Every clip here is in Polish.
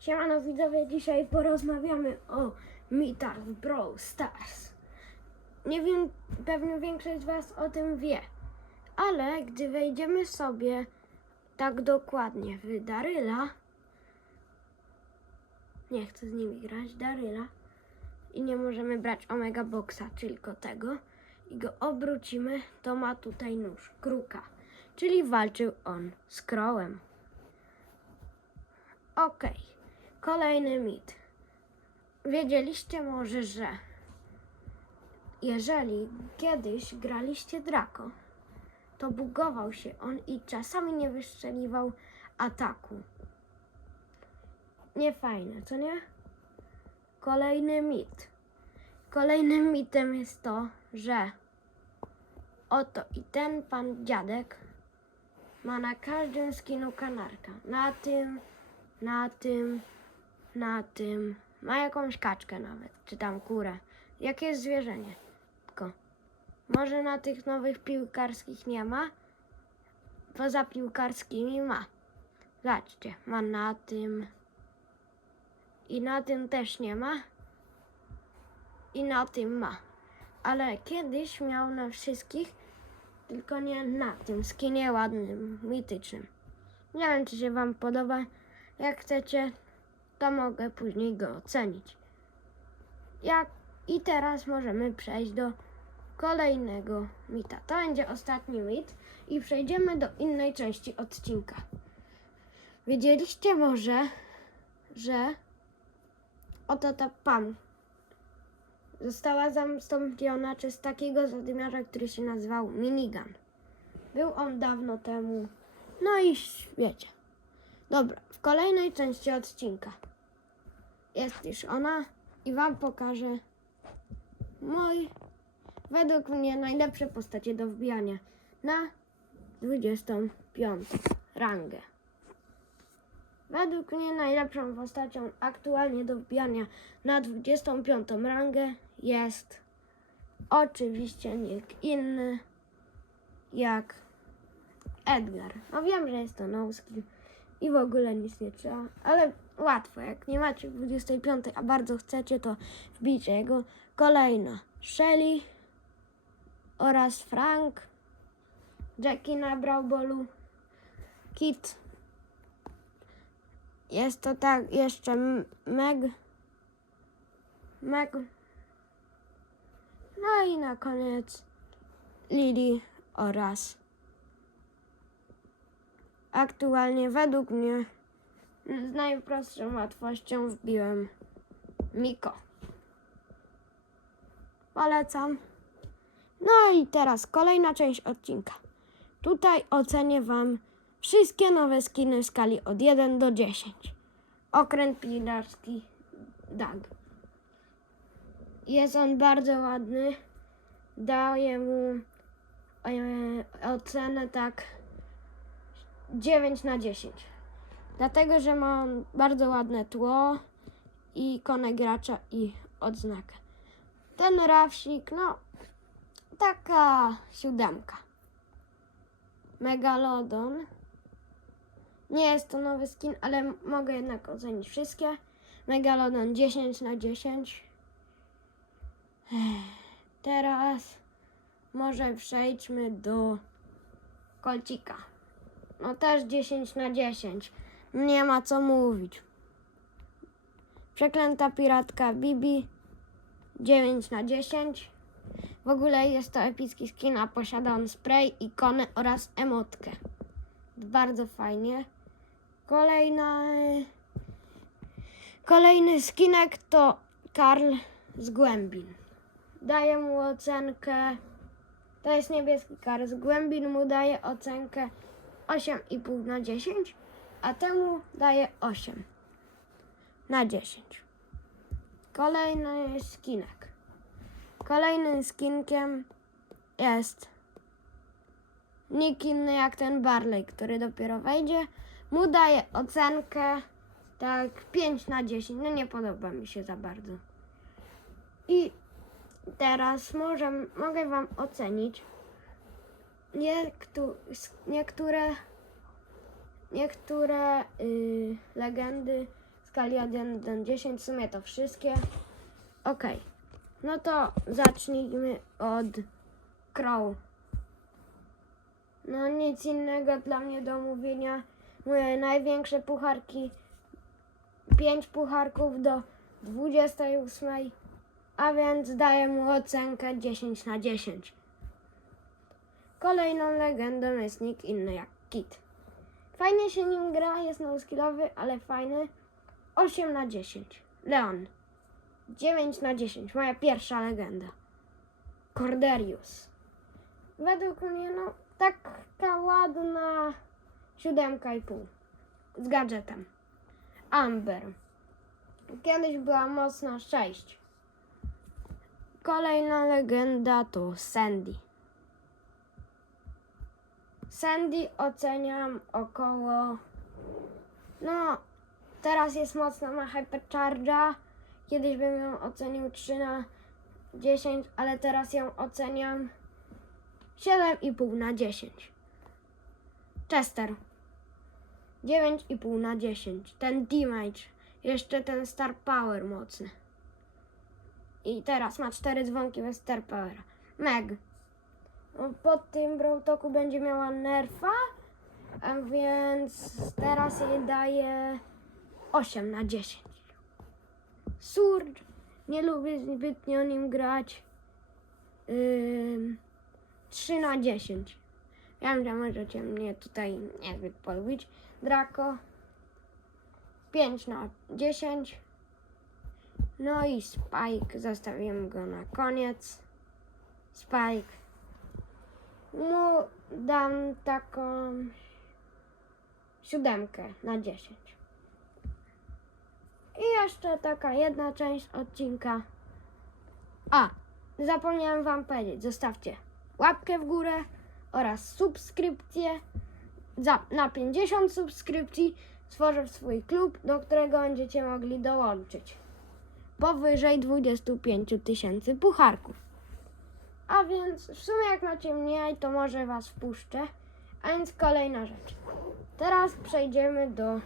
Siemano widzowie, dzisiaj porozmawiamy o mitach w Brawl Stars. Nie wiem, pewnie większość z Was o tym wie, ale gdy wejdziemy sobie tak dokładnie w Daryla, nie chcę z nimi grać, Daryla, i nie możemy brać Omega Boxa, tylko tego, i go obrócimy, to ma tutaj nóż, kruka, czyli walczył on z Crowem. Okej, kolejny mit. Wiedzieliście może, że jeżeli kiedyś graliście Draco, to bugował się on i czasami nie wystrzeliwał ataku. Niefajne, co nie? Kolejny mit. Kolejnym mitem jest to, że oto i ten pan dziadek ma na każdym skinu kanarka. Na tym, na tym, na tym. Ma jakąś kaczkę nawet, czy tam kurę. Jakieś zwierzenie. Tylko może na tych nowych piłkarskich nie ma. Poza piłkarskimi ma. Zobaczcie, ma na tym. I na tym też nie ma. I na tym ma. Ale kiedyś miał na wszystkich, tylko nie na tym skinie ładnym, mitycznym. Nie wiem, czy się Wam podoba. Jak chcecie, to mogę później go ocenić. Jak i teraz możemy przejść do kolejnego mita. To będzie ostatni mit i przejdziemy do innej części odcinka. Wiedzieliście może, że oto ta Pam została zastąpiona przez takiego zadymiarza, który się nazywał Minigun. Był on dawno temu. No i wiecie. Dobra, w kolejnej części odcinka jest już ona i Wam pokażę mój, według mnie, najlepsze postacie do wbijania na 25 rangę. Według mnie najlepszą postacią aktualnie do wbijania na 25 rangę jest oczywiście nikt inny jak Edgar. No wiem, że jest to no skill i w ogóle nic nie trzeba, ale łatwo. Jak nie macie 25, a bardzo chcecie, to wbijcie jego. Kolejna Shelly oraz Frank, Jackie na Brawbolu, Kit. Jest to tak jeszcze Meg, Meg. No i na koniec Lily oraz aktualnie według mnie z najprostszą łatwością wbiłem Miko. Polecam. No i teraz kolejna część odcinka. Tutaj ocenię Wam wszystkie nowe skiny w skali od 1 do 10. Okręt pilarski Dag. Jest on bardzo ładny. Daję mu e, ocenę tak 9 na 10. Dlatego, że ma on bardzo ładne tło i ikonę gracza i odznakę. Ten rafsik, no, taka siódemka. Megalodon. Nie jest to nowy skin, ale mogę jednak ocenić wszystkie. Megalodon 10 na 10. Ech, Teraz może przejdźmy do kolcika. No też 10 na 10. Nie ma co mówić. Przeklęta piratka Bibi 9 na 10. W ogóle jest to epicki skin, a posiada on spray, ikonę oraz emotkę. Bardzo fajnie. Kolejna, kolejny skinek to Karl z Głębin. Daję mu ocenkę. To jest niebieski Karl z Głębin, mu daje ocenkę 8,5 na 10, a temu daje 8 na 10. Kolejny skinek. Kolejnym skinkiem jest nikt inny jak ten Barley, który dopiero wejdzie. Mu daje ocenkę tak 5 na 10. No nie podoba mi się za bardzo. I teraz może, mogę Wam ocenić niektó- niektóre, niektóre y, legendy skali od 1 do 10, w sumie to wszystkie. Ok, no to zacznijmy od Crow. No nic innego dla mnie do mówienia. Moje największe pucharki, 5 pucharków do 28, a więc daję mu ocenkę 10 na 10. Kolejną legendą jest nikt inny jak Kit. Fajnie się nim gra, jest no-skillowy, ale fajny. 8 na 10. Leon. 9 na 10. Moja pierwsza legenda. Corderius. Według mnie, no, taka ładna siódemka i pół. Z gadżetem. Amber. Kiedyś była mocna 6. Kolejna legenda to Sandy. Sandy oceniam około. No, teraz jest mocna, ma hypercharge'a. Kiedyś bym ją ocenił 3 na 10, ale teraz ją oceniam 7,5 na 10. Chester 9,5 na 10. Ten damage, jeszcze ten star power mocny. I teraz ma 4 dzwonki bez star powera. Meg no, po tym Brawltoku będzie miała nerfa, więc teraz jej daję 8 na 10. Surge, nie lubię zbytnio nim grać. Ym, 3 na 10. Wiem, że możecie mnie tutaj niezbyt polubić. Draco 5 na 10. No i Spike, zostawiłem go na koniec. Spike mu dam taką siódemkę na 10. I jeszcze taka jedna część odcinka. A, zapomniałem Wam powiedzieć, zostawcie łapkę w górę oraz subskrypcję. Za, na 50 subskrypcji stworzę swój klub, do którego będziecie mogli dołączyć. Powyżej 25 tysięcy pucharków. A więc w sumie jak macie mniej, to może was wpuszczę. A więc kolejna rzecz. Teraz przejdziemy do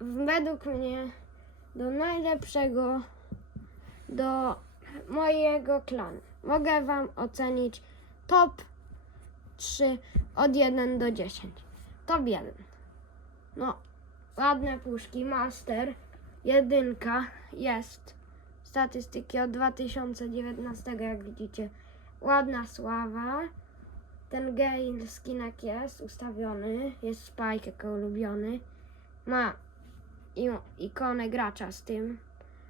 według mnie do najlepszego do mojego klanu. Mogę wam ocenić top 3 od 1 do 10. Top 1. No, ładne puszki, master, jedynka jest statystyki od 2019, jak widzicie. Ładna sława. Ten Gale skinek jest ustawiony. Jest Spike jako ulubiony. Ma ikonę gracza z tym.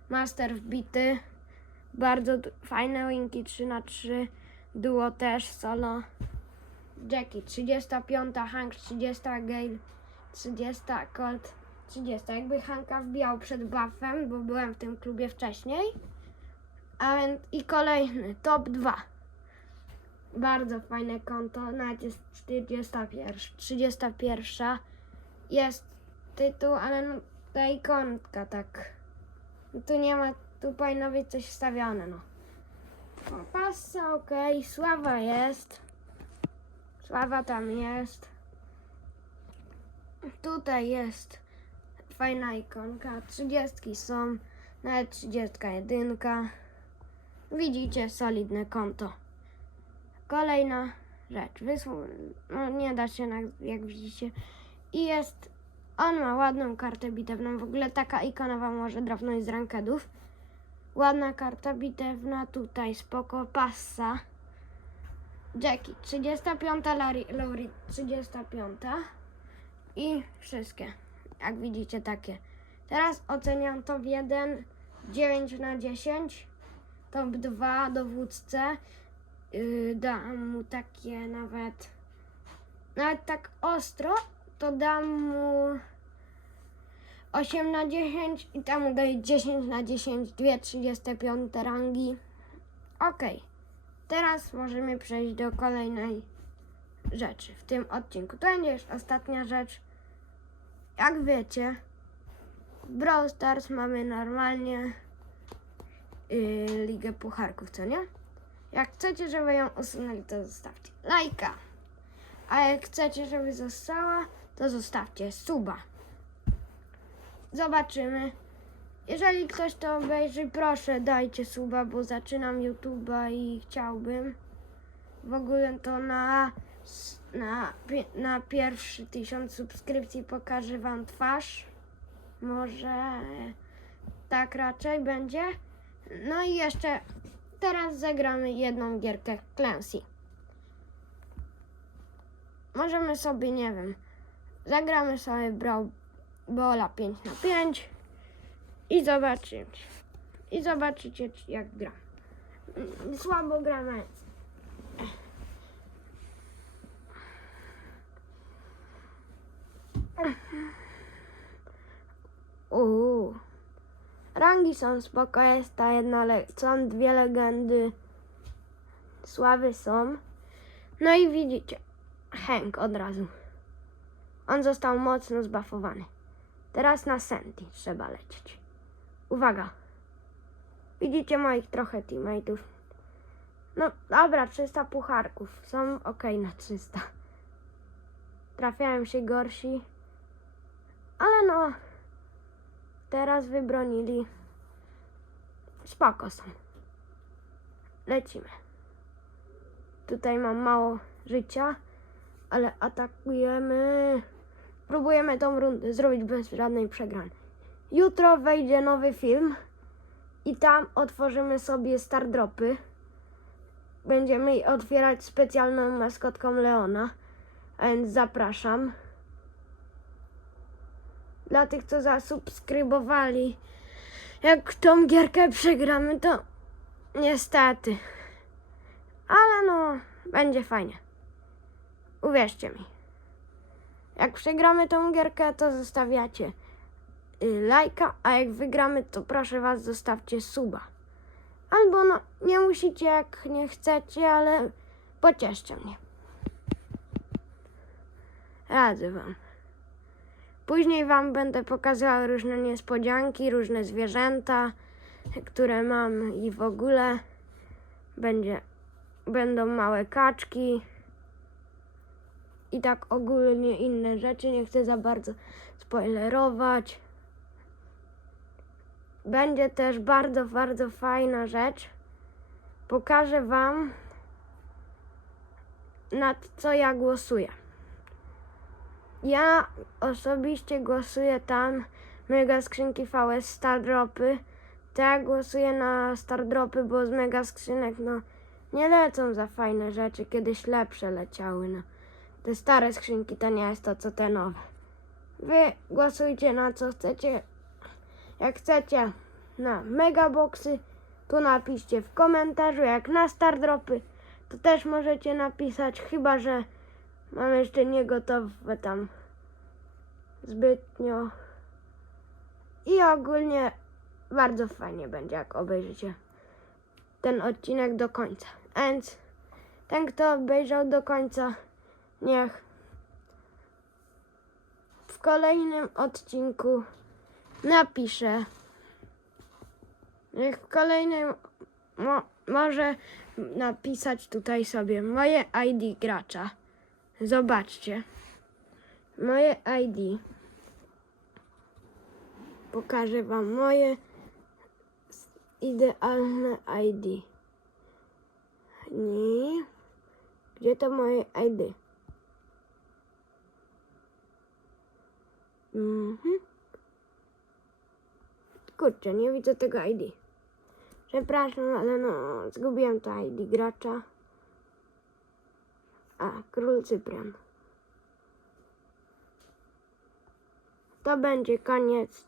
Master wbity. Bardzo fajne winki 3 na 3 Duo też, solo. Jackie 35, Hank 30, Gale 30, Colt 30. Jakby Hanka wbijał przed buffem, bo byłem w tym klubie wcześniej. A więc i kolejny, top 2. Bardzo fajne konto, nawet jest 41, 31. Jest tytuł, ale no, ta ikonka tak. No tu nie ma, tu powinno być coś wstawione, no. no pasa, okej, sława jest. Sława tam jest. Tutaj jest fajna ikonka. 30 są, nawet 31. Widzicie, solidne konto. Kolejna rzecz. Wysłu... No, nie da się, jak widzicie. I jest. On ma ładną kartę bitewną. W ogóle taka ikona wam może drobnąć z rankedów. Ładna karta bitewna. Tutaj spoko. Passa. Jackie 35, Larry, Laurie 35 i wszystkie. Jak widzicie takie. Teraz oceniam top 1 9 na 10. Top 2 dowódcę. Yy, dam mu takie nawet nawet tak ostro, to dam mu 8 na 10 i tam mu daję 10 na 10, dwie 35 rangi. Ok, teraz możemy przejść do kolejnej rzeczy w tym odcinku. To będzie już ostatnia rzecz. Jak wiecie, Brawl Stars mamy normalnie yy, Ligę Pucharków, co nie? Jak chcecie, żeby ją usunęli, to zostawcie lajka. A jak chcecie, żeby została, to zostawcie suba. zobaczymy. Jeżeli ktoś to obejrzy, proszę dajcie suba, bo zaczynam YouTube'a i chciałbym. W ogóle to na, na, na pierwszy tysiąc subskrypcji pokażę wam twarz. Może tak raczej będzie. No i jeszcze teraz zagramy jedną gierkę Clancy. Możemy sobie, nie wiem, zagramy sobie Brawl Bola 5 na 5 i zobaczycie. I zobaczycie jak gram. Słabo gramy. Rangi są spoko, jest ta jedna, są dwie legendy. Sławy są. No i widzicie, Hank od razu. On został mocno zbafowany. Teraz na Senti trzeba lecieć. Uwaga. Widzicie moich trochę teammateów. No dobra, 300 pucharków. Są ok na 300. Trafiają się gorsi. Ale no. Teraz wybronili. Spoko są. Lecimy. Tutaj mam mało życia, ale atakujemy. Próbujemy tą rundę zrobić bez żadnej przegrany. Jutro wejdzie nowy film i tam otworzymy sobie star dropy. Będziemy otwierać specjalną maskotką Leona, a więc zapraszam. Dla tych, co zasubskrybowali, jak tą gierkę przegramy, to niestety. Ale no, będzie fajnie. Uwierzcie mi. Jak przegramy tą gierkę, to zostawiacie y, lajka, a jak wygramy, to proszę was, zostawcie suba. Albo no, nie musicie jak nie chcecie, ale pocieszcie mnie. Radzę wam. Później wam będę pokazywał różne niespodzianki, różne zwierzęta, które mam i w ogóle będzie, będą małe kaczki i tak ogólnie inne rzeczy. Nie chcę za bardzo spoilerować. Będzie też bardzo, bardzo fajna rzecz. Pokażę Wam, nad co ja głosuję. Ja osobiście głosuję tam mega skrzynki VS Star Dropy. Tak, głosuję na Star Dropy, bo z mega skrzynek no nie lecą za fajne rzeczy. Kiedyś lepsze leciały. No. Te stare skrzynki to nie jest to, co te nowe. Wy głosujcie na co chcecie. Jak chcecie na megaboxy, to napiszcie w komentarzu. Jak na Star Dropy, to też możecie napisać. Chyba, że mam jeszcze nie gotowe tam zbytnio. I ogólnie bardzo fajnie będzie, jak obejrzycie ten odcinek do końca. Więc ten, kto obejrzał do końca, niech w kolejnym odcinku napisze. Niech w kolejnym mo, może napisać tutaj sobie moje ID gracza. Zobaczcie. Moje ID. Pokażę Wam moje idealne ID. Nie. Gdzie to moje ID? Mhm. Kurczę, nie widzę tego ID. Przepraszam, ale no, zgubiłem to ID gracza. A, król Cyprian. To będzie koniec.